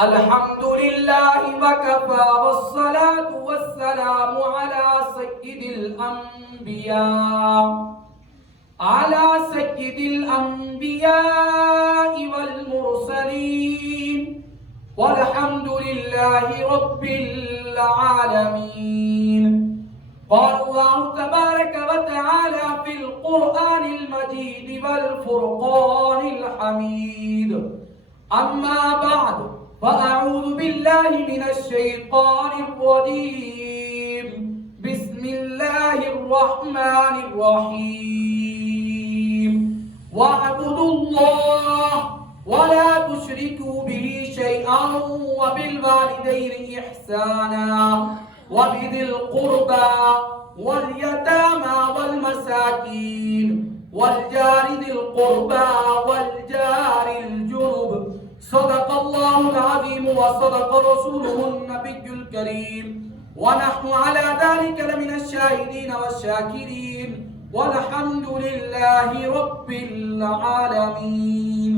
الحمد لله وكفى والصلاة والسلام على سيد الأنبياء والمرسلين والحمد لله رب العالمين. قال الله تبارك وتعالى في القرآن المجيد والفرقان الحميد: أما بعد فأعوذ بالله من الشيطان الرجيم. بسم الله الرحمن الرحيم. واعبدوا الله ولا تشركوا به شيئا وبالوالدين إحسانا وبذي القربى واليتامى والمساكين والجار ذي القربى والجار الجنب. صدق الله العظيم وصدق رسوله النبي الكريم، ونحن على ذلك لمن الشاهدين والشاكرين، والحمد لله رب العالمين.